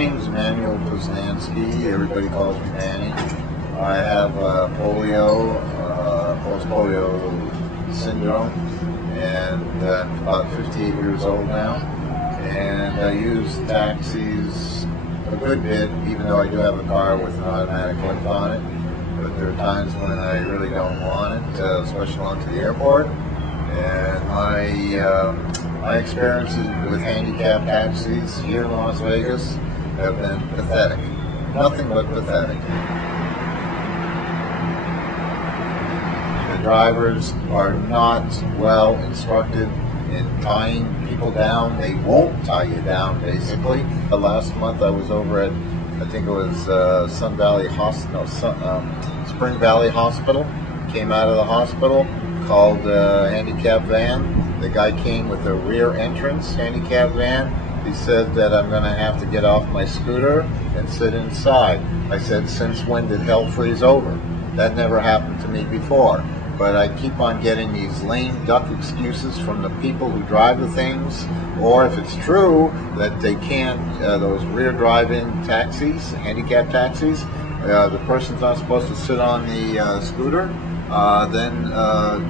name's Emanuel Poznanski. Everybody calls me Manny. I have polio, post-polio syndrome, and I'm about 58 years old now. And I use taxis a good bit, even though I do have a car with an automatic lift on it. But there are times when I really don't want it, especially going to the airport. And my experiences with handicapped taxis here in Las Vegas have been pathetic. Nothing but pathetic. The drivers are not well instructed in tying people down. They won't tie you down, basically. Last month I was over at, I think it was Spring Valley Hospital. Came out of the hospital, called a handicap van. The guy came with a rear entrance handicap van. He said that I'm going to have to get off my scooter and sit inside. I said, since when did hell freeze over? That never happened to me before. But I keep on getting these lame duck excuses from the people who drive the things, or if it's true that they can't, those rear drive-in taxis, handicap taxis, the person's not supposed to sit on the scooter, then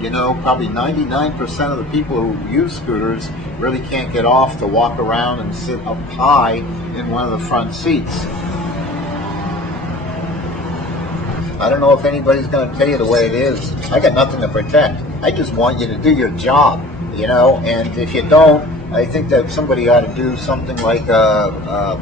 you know, probably 99% of the people who use scooters really can't get off to walk around and sit up high in one of the front seats. I don't know if anybody's going to tell you the way it is. I got nothing to protect. I just want you to do your job, you know, and if you don't, I think that somebody ought to do something like a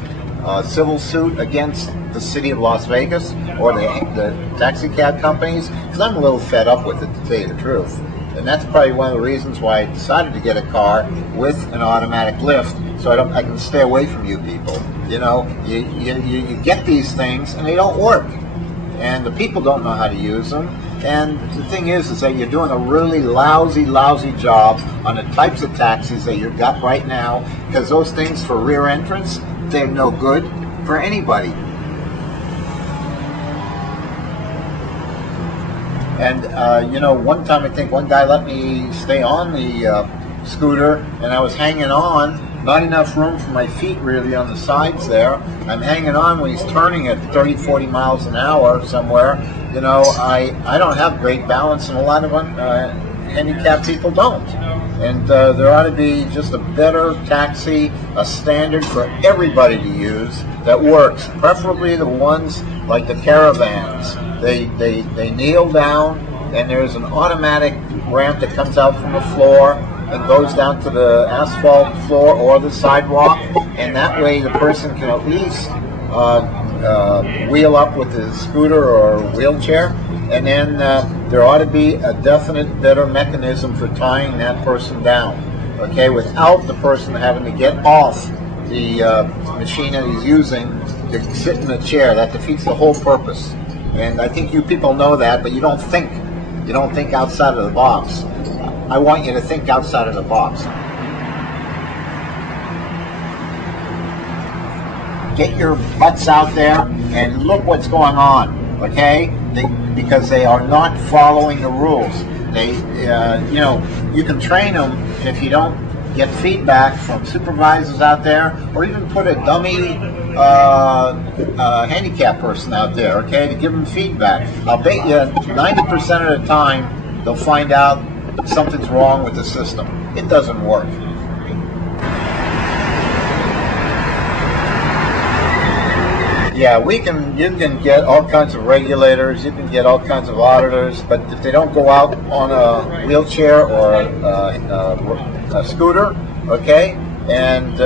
civil suit against the city of Las Vegas or the taxi cab companies, because I'm a little fed up with it, to tell you the truth. And that's probably one of the reasons why I decided to get a car with an automatic lift, so I can stay away from you people. You know, you get these things and they don't work. And the people don't know how to use them. And the thing is that you're doing a really lousy job on the types of taxis that you've got right now, because those things for rear entrance, they're no good for anybody. And you know, one time I think one guy let me stay on the scooter, and I was hanging on. Not enough room for my feet really on the sides there. I'm hanging on when he's turning at 30, 40 miles an hour somewhere. You know, I don't have great balance, and a lot of handicapped people don't. And there ought to be just a better taxi, a standard for everybody to use that works. Preferably the ones like the caravans. They kneel down, and there's an automatic ramp that comes out from the floor and goes down to the asphalt floor or the sidewalk, and that way the person can at least wheel up with his scooter or wheelchair, and then there ought to be a definite better mechanism for tying that person down, okay, without the person having to get off the machine that he's using to sit in a chair. That defeats the whole purpose. And I think you people know that, but you don't think outside of the box. I want you to think outside of the box. Get your butts out there and look what's going on, okay? Because they are not following the rules. You know, you can train them if you don't get feedback from supervisors out there, or even put a dummy handicap person out there, okay, to give them feedback. I'll bet you 90% of the time they'll find out something's wrong with the system. It doesn't work. Yeah, you can get all kinds of regulators, you can get all kinds of auditors, but if they don't go out on a wheelchair or a scooter, okay, and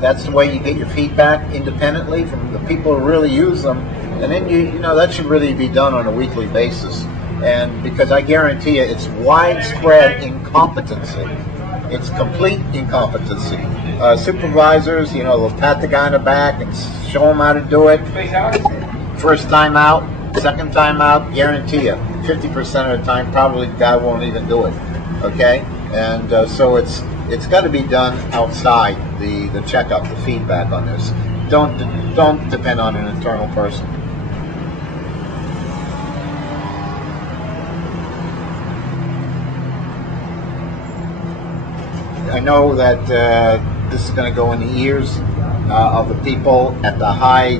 that's the way you get your feedback independently from the people who really use them, and then you know that should really be done on a weekly basis. And because I guarantee you, it's widespread incompetency. It's complete incompetency. Supervisors, you know, they'll pat the guy on the back and show him how to do it. First time out, second time out, guarantee you, 50% of the time, probably the guy won't even do it. Okay, and so it's got to be done outside the checkup, the feedback on this. Don't depend on an internal person. I know that this is going to go in the ears of the people at the high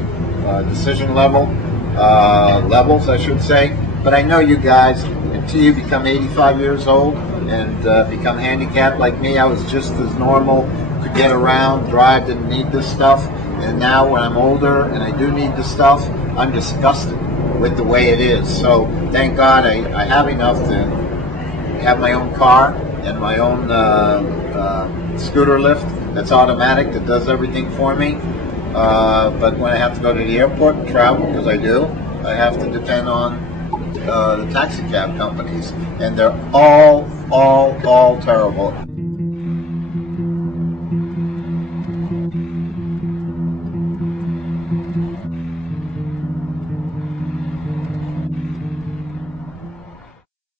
decision levels, I should say. But I know you guys, until you become 85 years old and become handicapped like me, I was just as normal, could get around, drive, didn't need this stuff. And now when I'm older and I do need this stuff, I'm disgusted with the way it is. So thank God I have enough to have my own car and my own scooter lift that's automatic, that does everything for me. But when I have to go to the airport and travel, because I do, I have to depend on the taxi cab companies, and they're all terrible.